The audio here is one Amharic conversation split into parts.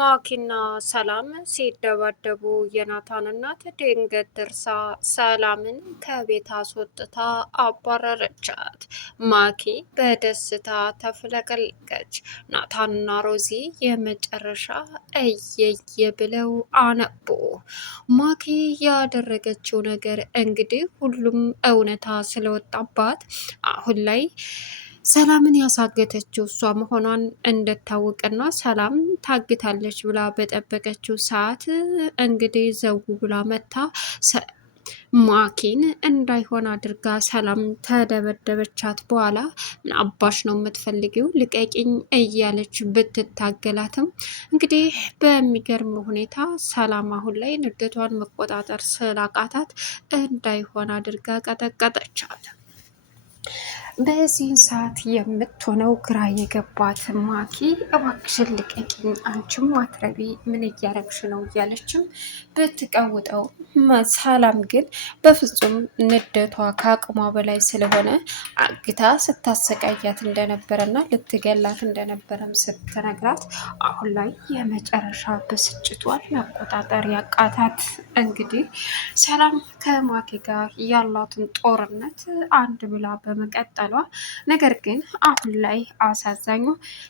ማኪና ሰላም ሲደባደቡ የናታን እናት ድንገት ደርሳ ሰላምን ከቤት አስወጥታ አባረረቻት። ማኪ በደስታ ተፍለቀለቀች። ናታንና ሮዚ የመጨረሻ እየየ ብለው አነቡ። ማኪ ያደረገችው ነገር እንግዲህ ሁሉም እውነታ ስለወጣባት አሁን ላይ ሰላምን ያሳገተችው እሷ መሆኗን እንደታወቀና ሰላም ታግታለች ብላ በጠበቀችው ሰዓት እንግዲህ ዘው ብላ መታ ማኪን እንዳይሆን አድርጋ ሰላም ተደበደበቻት። በኋላ ምን አባሽ ነው የምትፈልጊው ልቀቂኝ እያለች ብትታገላትም እንግዲህ በሚገርም ሁኔታ ሰላም አሁን ላይ ንዴቷን መቆጣጠር ስላቃታት እንዳይሆን አድርጋ ቀጠቀጠቻት። በዚህን ሰዓት የምትሆነው ግራ የገባት ማኪ እባክሽን ልቀቂኝ፣ አንቺም አትረቢ፣ ምን እያረግሽ ነው እያለችም ብትቀውጠው፣ ሰላም ግን በፍጹም ንደቷ ከአቅሟ በላይ ስለሆነ አግታ ስታሰቃያት እንደነበረና ልትገላት እንደነበረም ስትነግራት አሁን ላይ የመጨረሻ ብስጭቷን መቆጣጠር ያቃታት እንግዲህ ሰላም ከማኪ ጋር ያላትን ጦርነት አንድ ብላ በመቀጠሏ ነገር ግን አሁን ላይ አሳዛኙ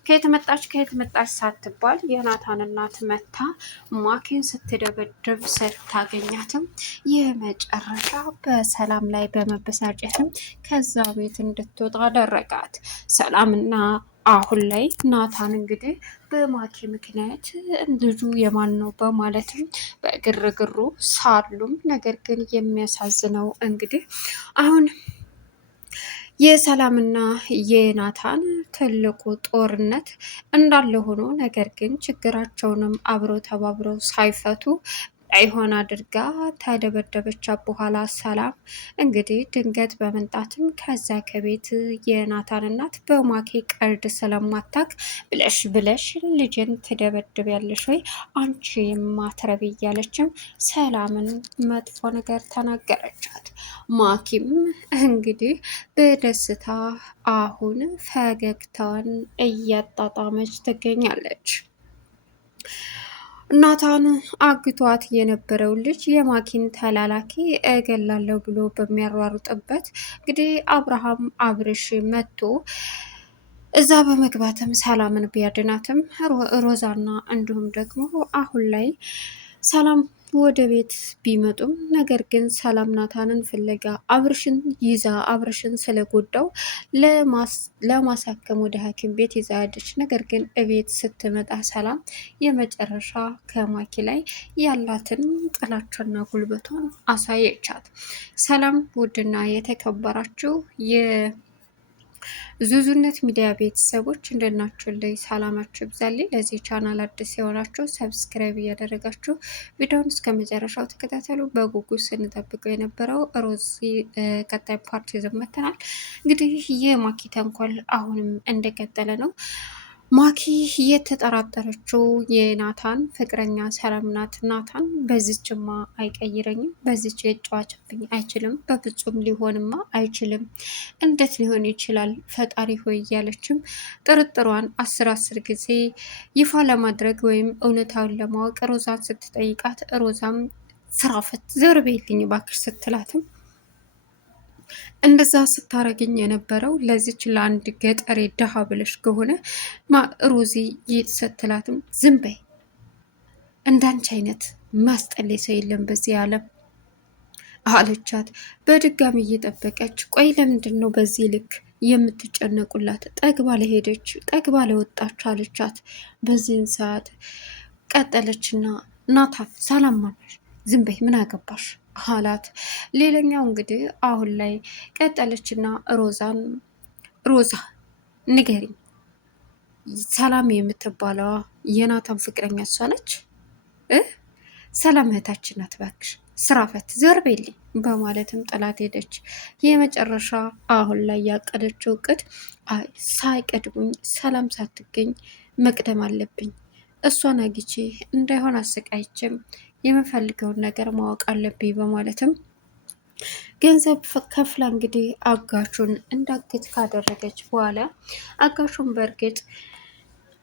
ከየት መጣች ሳትባል የናታን እናት መታ ማኪን ስትደበድብ ስታገኛትም የመጨረሻ በሰላም ላይ በመበሳጨትም ከዛ ቤት እንድትወጣ አደረጋት። ሰላምና አሁን ላይ ናታን እንግዲህ በማኪ ምክንያት ልጁ የማን ነው በማለትም በግርግሩ ሳሉም ነገር ግን የሚያሳዝነው እንግዲህ አሁን የሰላምና የናታን ትልቁ ጦርነት እንዳለ ሆኖ ነገር ግን ችግራቸውንም አብረው ተባብረው ሳይፈቱ አይሆን አድርጋ ተደበደበቻት። በኋላ ሰላም እንግዲህ ድንገት በመምጣትም ከዛ ከቤት የናታን እናት በማኪ ቀልድ ስለማታክ ብለሽ ልጅን ትደበድቢያለሽ ወይ አንቺ የማትረቢ እያለችም ሰላምን መጥፎ ነገር ተናገረቻት። ማኪም እንግዲህ በደስታ አሁን ፈገግታዋን እያጣጣመች ትገኛለች። ናታን አግቷት የነበረው ልጅ የማኪን ተላላኪ እገላለሁ ብሎ በሚያሯሩጥበት እንግዲህ አብርሃም አብርሽ መጥቶ እዛ በመግባትም ሰላምን ቢያድናትም ሮዛና እንዲሁም ደግሞ አሁን ላይ ሰላም ወደ ቤት ቢመጡም ነገር ግን ሰላም ናታንን ፍለጋ አብርሽን ይዛ አብርሽን ስለጎዳው ለማሳከም ወደ ሐኪም ቤት ይዛ ሄደች። ነገር ግን እቤት ስትመጣ ሰላም የመጨረሻ ከማኪ ላይ ያላትን ጥላቻና ጉልበቷን አሳየቻት። ሰላም ውድና የተከበራችሁ ዙዙነት ሚዲያ ቤተሰቦች እንደናችሁ ላይ ሰላማችሁ ይብዛልኝ። ለዚህ ቻናል አዲስ የሆናችሁ ሰብስክራይብ እያደረጋችሁ ቪዲዮውን እስከ መጨረሻው ተከታተሉ። በጉጉት ስንጠብቀው የነበረው ሮዚ ቀጣይ ፓርት ይዘን መጥተናል። እንግዲህ የማኪ ተንኮል አሁንም እንደቀጠለ ነው። ማኪ የተጠራጠረችው የናታን ፍቅረኛ ሰላም ናት። ናታን በዚችማ አይቀይረኝም፣ በዚች ሊጫወትብኝ አይችልም፣ በፍጹም ሊሆንማ አይችልም፣ እንዴት ሊሆን ይችላል ፈጣሪ ሆይ እያለችም ጥርጥሯን አስር ጊዜ ይፋ ለማድረግ ወይም እውነታውን ለማወቅ ሮዛን ስትጠይቃት ሮዛም ስራ ፈት ዘር ቤልኝ ባክሽ ስትላትም እንደዛ ስታረግኝ የነበረው ለዚች ለአንድ ገጠሬ ድሃ ብለሽ ከሆነ ሮዚ ስትላትም ዝም በይ እንዳንቺ አይነት ማስጠሌ ሰው የለም በዚህ ዓለም አለቻት። በድጋሚ እየጠበቀች ቆይ ለምንድን ነው በዚህ ልክ የምትጨነቁላት? ጠግባ ለሄደች ጠግባ ለወጣች አለቻት። በዚህን ሰዓት ቀጠለችና ናታን ሰላም ማለች ዝም በይ ምን አገባሽ አላት። ሌላኛው እንግዲህ አሁን ላይ ቀጠለችና ሮዛ ንገሪኝ፣ ሰላም የምትባለዋ የናታን ፍቅረኛ እሷ ነች? ሰላም እህታችን ናት፣ እባክሽ ስራ ፈት ዘር በይልኝ በማለትም ጥላት ሄደች። የመጨረሻ አሁን ላይ ያቀደችው እቅድ ሳይቀድሙኝ ሰላም ሳትገኝ መቅደም አለብኝ፣ እሷን አግቼ እንዳይሆን አሰቃይችም የምፈልገውን ነገር ማወቅ አለብኝ በማለትም ገንዘብ ከፍላ እንግዲህ አጋቹን እንዳግት ካደረገች በኋላ አጋቹን በእርግጥ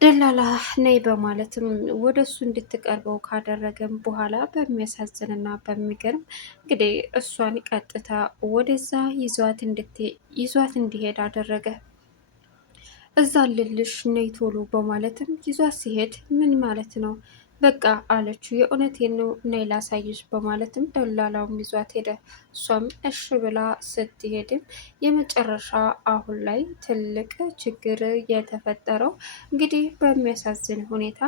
ደላላ ነይ በማለትም ወደ እሱ እንድትቀርበው ካደረገም በኋላ በሚያሳዝንና በሚገርም እንግዲህ እሷን ቀጥታ ወደዛ ይዟት እንዲሄድ አደረገ። እዛ ልልሽ ነይ ቶሎ በማለትም ይዟት ሲሄድ ምን ማለት ነው በቃ አለችው። የእውነቴን ነው ነይ ላሳይሽ በማለትም ደላላውም ይዟት ሄደ። እሷም እሽ ብላ ስትሄድም የመጨረሻ አሁን ላይ ትልቅ ችግር የተፈጠረው እንግዲህ በሚያሳዝን ሁኔታ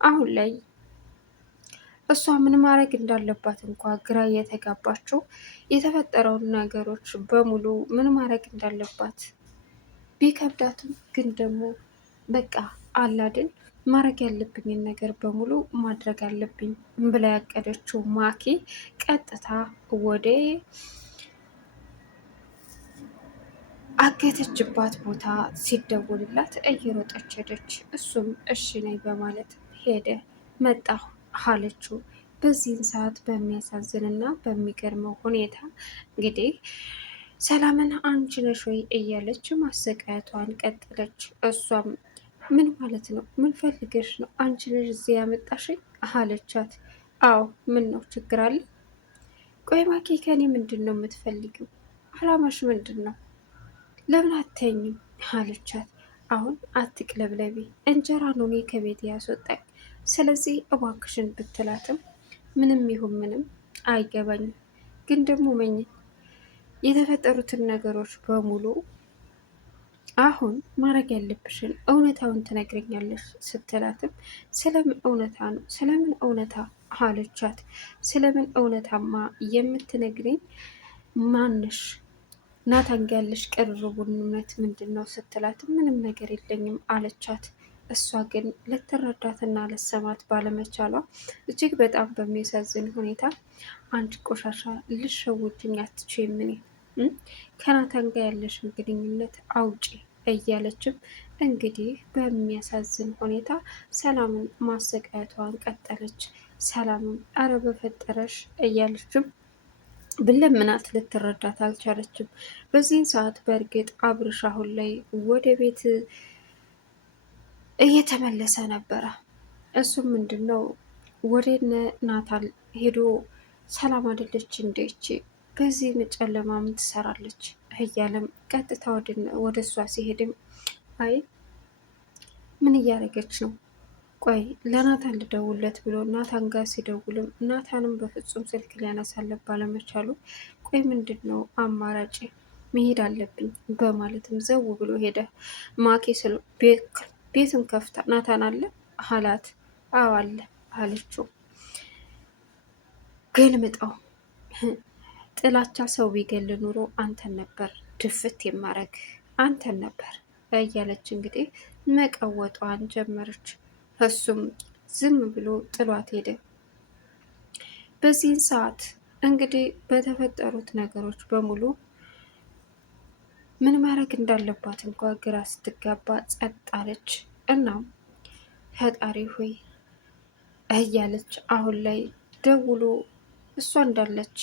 አሁን ላይ እሷ ምን ማድረግ እንዳለባት እንኳ ግራ የተጋባችው የተፈጠረውን ነገሮች በሙሉ ምን ማድረግ እንዳለባት ቢከብዳትም ግን ደግሞ በቃ አላድን ማድረግ ያለብኝን ነገር በሙሉ ማድረግ አለብኝ ብላ ያቀደችው ማኪ ቀጥታ ወደ አገተችባት ቦታ ሲደውልላት እየሮጠች ሄደች። እሱም እሺ ነኝ በማለት ሄደ። መጣሁ አለችው። በዚህን ሰዓት በሚያሳዝንና በሚገርመው ሁኔታ እንግዲህ ሰላምን አንቺ ነሽ ወይ እያለች ማሰቃየቷን ቀጠለች። እሷም ምን ማለት ነው? ምን ፈልገሽ ነው? አንቺ ነሽ እዚህ ያመጣሽኝ አለቻት። አዎ ምን ነው ችግር አለ? ቆይ ማኪ ከኔ ምንድን ነው የምትፈልጊው? አላማሽ ምንድን ነው? ለምን አተኝም አለቻት። አሁን አትቅለብለቢ፣ እንጀራ ነው እኔ ከቤት ያስወጣኝ። ስለዚህ እባክሽን ብትላትም ምንም ይሁን ምንም አይገባኝም፣ ግን ደግሞ መኝ የተፈጠሩትን ነገሮች በሙሉ አሁን ማድረግ ያለብሽን እውነታውን ትነግረኛለሽ ስትላትም ስለምን እውነታ ነው ስለምን እውነታ አለቻት። ስለምን እውነታማ የምትነግረኝ ማንሽ ናታን ጋ ያለሽ ቅርርቡነት ምንድን ነው ስትላት ምንም ነገር የለኝም አለቻት። እሷ ግን ልትረዳትና ልትሰማት ባለመቻሏ እጅግ በጣም በሚያሳዝን ሁኔታ አንቺ ቆሻሻ ልሸውጅኝ አትችይም፣ እኔ ከናታን ጋር ያለሽን ግንኙነት አውጪ እያለችም እንግዲህ በሚያሳዝን ሁኔታ ሰላምን ማሰቃየቷን ቀጠለች። ሰላምም አረ በፈጠረሽ እያለችም ብለምናት ልትረዳት አልቻለችም። በዚህን ሰዓት በእርግጥ አብርሽ አሁን ላይ ወደ ቤት እየተመለሰ ነበረ። እሱም ምንድን ነው ወደነ ናታል ሄዶ ሰላም አይደለች እንዴች በዚህ ጨለማ ምን ትሰራለች እያለም ቀጥታ ወደ እሷ ሲሄድም አይ ምን እያደረገች ነው? ቆይ ለናታን ልደውለት ብሎ ናታን ጋር ሲደውልም ናታንም በፍጹም ስልክ ሊያነሳለት ባለመቻሉ ቆይ ምንድን ነው አማራጭ መሄድ አለብኝ በማለትም ዘው ብሎ ሄደ። ማኬ ስለ ቤትን ከፍታ ናታን አለ አላት። አዎ አለ አለችው። ገልምጠው ጥላቻ ሰው ቢገል ኑሮ አንተን ነበር ድፍት የማረግ አንተን ነበር እያለች እንግዲህ መቀወጧን ጀመረች። እሱም ዝም ብሎ ጥሏት ሄደ። በዚህን ሰዓት እንግዲህ በተፈጠሩት ነገሮች በሙሉ ምን ማድረግ እንዳለባት እንኳ ግራ ስትጋባ ጸጥ አለች። እናም ፈጣሪ ሆይ እያለች አሁን ላይ ደውሎ እሷ እንዳለች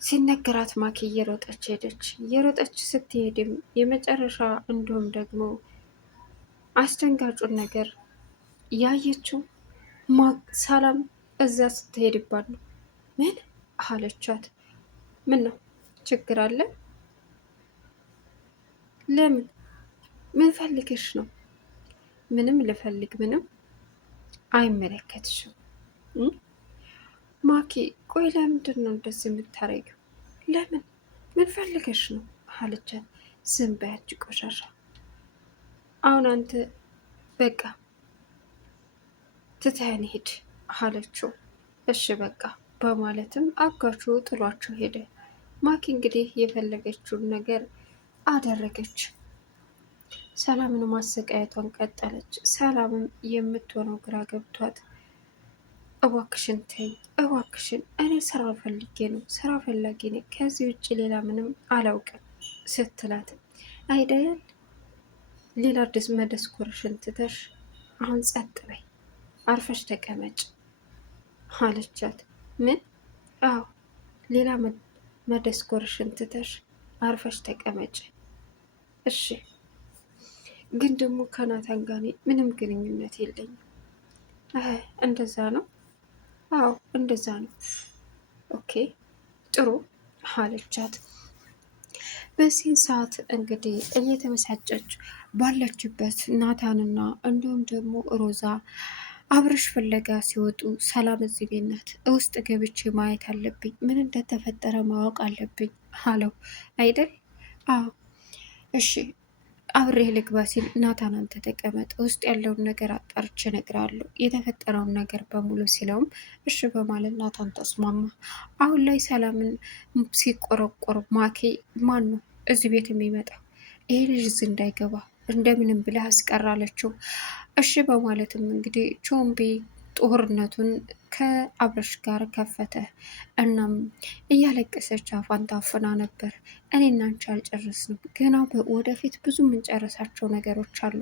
ሲነገራት ማኪ እየሮጠች ሄደች። እየሮጠች ስትሄድም የመጨረሻ እንዲሁም ደግሞ አስደንጋጩን ነገር ያየችው ሰላም እዛ ስትሄድባት ነው። ምን አለቻት? ምን ነው ችግር አለ? ለምን? ምን ፈልገሽ ነው? ምንም ልፈልግ ምንም አይመለከትሽም። ማኪ ቆይ ለምንድን ነው እንደዚህ የምታረጊው? ለምን? ምን ፈልገሽ ነው አለቻት። ዝም በያች ቆሻሻ። አሁን አንተ በቃ ትተኸን ሂድ አለችው። እሺ በቃ በማለትም አጋቹ ጥሏቸው ሄደ። ማኪ እንግዲህ የፈለገችውን ነገር አደረገች። ሰላምን ማሰቃየቷን ቀጠለች። ሰላምም የምትሆነው ግራ ገብቷት እባክሽን ተይ እባክሽን፣ እኔ ስራ ፈልጌ ነው ስራ ፈላጊ ነኝ፣ ከዚህ ውጭ ሌላ ምንም አላውቅም ስትላት አይደል ሌላ መደስኮርሽን ትተሽ አሁን ጸጥ በይ አርፈሽ ተቀመጭ አለቻት። ምን? አዎ ሌላ መደስኮርሽን ትተሽ አርፈሽ ተቀመጭ እሺ ግን ደግሞ ከናታን ጋር እኔ ምንም ግንኙነት የለኝም። እንደዛ ነው? አዎ እንደዛ ነው። ኦኬ ጥሩ አለቻት። በዚህን ሰዓት እንግዲህ እየተመሳጨች ባለችበት ናታንና እንዲሁም ደግሞ ሮዛ አብርሽ ፍለጋ ሲወጡ ሰላም እዚህ ቤት ናት፣ ውስጥ ገብቼ ማየት አለብኝ፣ ምን እንደተፈጠረ ማወቅ አለብኝ አለው። አይደል? አዎ እሺ አብሬህ ልግባ ሲል ናታን አንተ ተቀመጥ፣ ውስጥ ያለውን ነገር አጣርቼ እነግርሃለሁ የተፈጠረውን ነገር በሙሉ ሲለውም እሺ በማለት ናታን ተስማማ። አሁን ላይ ሰላምን ሲቆረቆር ማኬ ማን ነው እዚህ ቤት የሚመጣው? ይሄ ልጅ እዚህ እንዳይገባ እንደምንም ብለህ አስቀራለችው። እሺ በማለትም እንግዲህ ቾምቤ ጦርነቱን ከአብረሽ ጋር ከፈተ። እናም እያለቀሰች አፏን ታፍና ነበር። እኔና አንቺ አልጨረስንም ገና ወደፊት ብዙ የምንጨርሳቸው ነገሮች አሉ፣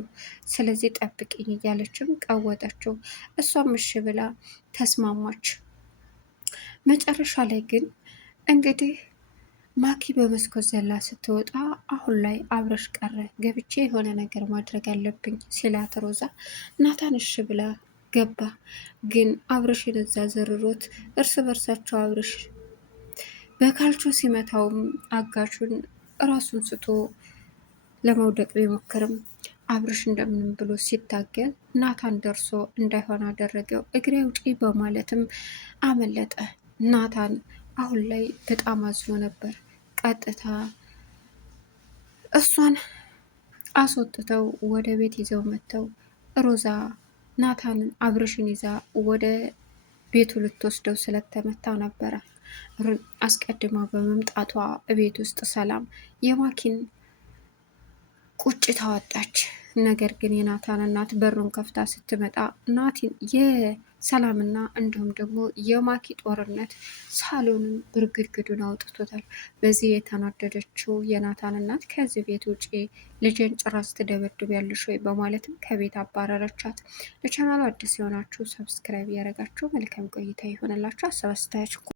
ስለዚህ ጠብቂኝ እያለችም ቀወጠችው። እሷም እሺ ብላ ተስማማች። መጨረሻ ላይ ግን እንግዲህ ማኪ በመስኮት ዘላ ስትወጣ አሁን ላይ አብረሽ ቀረ፣ ገብቼ የሆነ ነገር ማድረግ አለብኝ ሲላት ሮዛ ናታን እሺ ብላ ገባ። ግን አብረሽ የነዛ ዘርሮት እርስ በርሳቸው አብረሽ በካልቾ ሲመታውም አጋቹን ራሱን ስቶ ለመውደቅ ቢሞክርም አብረሽ እንደምንም ብሎ ሲታገል ናታን ደርሶ እንዳይሆን አደረገው። እግሬ ውጪ በማለትም አመለጠ። ናታን አሁን ላይ በጣም አዝኖ ነበር። ቀጥታ እሷን አስወጥተው ወደ ቤት ይዘው መጥተው ሮዛ ናታንን አብርሽን ይዛ ወደ ቤቱ ልትወስደው ስለተመታ ነበረ። አስቀድማ በመምጣቷ ቤት ውስጥ ሰላም የማኪን ቁጭት አወጣች። ነገር ግን የናታን እናት በሩን ከፍታ ስትመጣ ናቲን የሰላምና እንዲሁም ደግሞ የማኪ ጦርነት ሳሎንን ብርግድግዱን አውጥቶታል። በዚህ የተናደደችው የናታን እናት ከዚህ ቤት ውጪ ልጅን ጭራስ ትደበድቢያለሽ ወይ በማለትም ከቤት አባረረቻት። ለቻናሉ አዲስ የሆናችሁ ሰብስክራይብ ያደረጋችሁ መልካም ቆይታ ይሆንላችሁ። አሰባስታያችሁ